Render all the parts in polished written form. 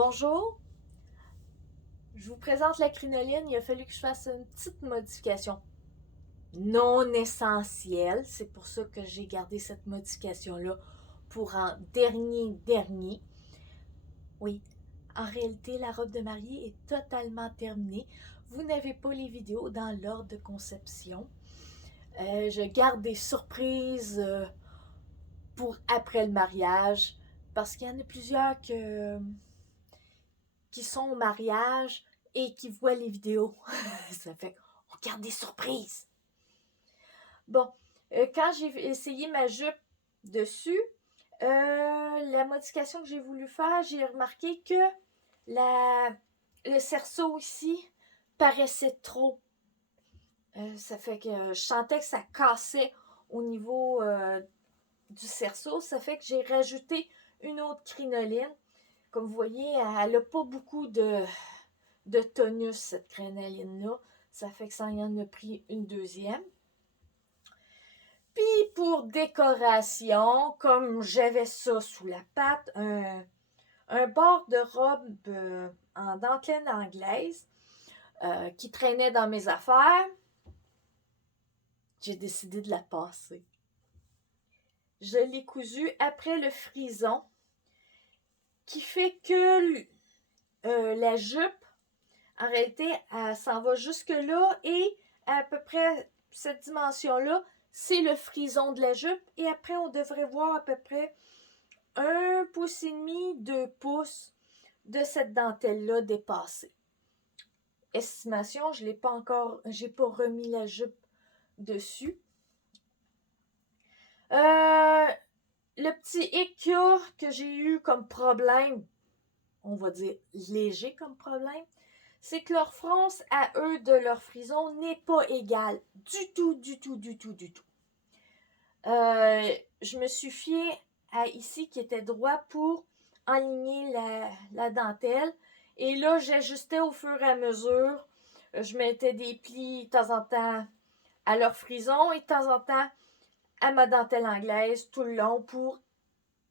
Bonjour, je vous présente la crinoline. Il a fallu que je fasse une petite modification. Non essentielle, c'est pour ça que j'ai gardé cette modification-là pour en dernier. Oui, en réalité, la robe de mariée est totalement terminée. Vous n'avez pas les vidéos dans l'ordre de conception. Je garde des surprises pour après le mariage parce qu'il y en a plusieurs qui sont au mariage et qui voient les vidéos. Ça fait qu'on garde des surprises. Bon, quand j'ai essayé ma jupe dessus, la modification que j'ai voulu faire, j'ai remarqué que le cerceau ici paraissait trop. Ça fait que je sentais que ça cassait au niveau du cerceau. Ça fait que j'ai rajouté une autre crinoline. Comme vous voyez, elle n'a pas beaucoup de tonus, cette crinoline-là. Ça fait que ça y en a pris une deuxième. Puis pour décoration, comme j'avais ça sous la patte, un bord de robe en dentelle anglaise qui traînait dans mes affaires, j'ai décidé de la passer. Je l'ai cousu après le frison, qui fait que la jupe, en réalité, elle s'en va jusque-là et à peu près cette dimension-là, c'est le frison de la jupe. Et après, on devrait voir à peu près 1,5 pouce, 2 pouces de cette dentelle-là dépassée. Estimation, je l'ai pas encore, j'ai pas remis la jupe dessus. Le petit hic que j'ai eu comme problème, on va dire léger comme problème, c'est que leur fronce à eux de leur frison n'est pas égale. Du tout. Je me suis fiée à ici qui était droit pour enligner la dentelle. Et là, j'ajustais au fur et à mesure. Je mettais des plis de temps en temps à leur frison et de temps en temps à ma dentelle anglaise tout le long pour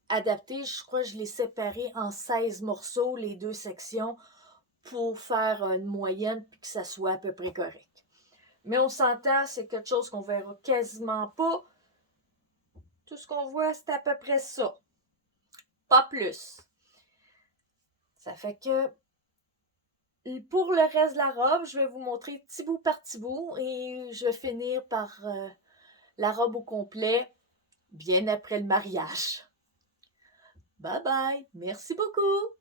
adapter. Je crois que je l'ai séparé en 16 morceaux, les deux sections, pour faire une moyenne et que ça soit à peu près correct. Mais on s'entend, c'est quelque chose qu'on verra quasiment pas. Tout ce qu'on voit, c'est à peu près ça. Pas plus. Ça fait que pour le reste de la robe, je vais vous montrer petit bout par petit bout et je vais finir par la robe au complet bien après le mariage. Bye bye. Merci beaucoup.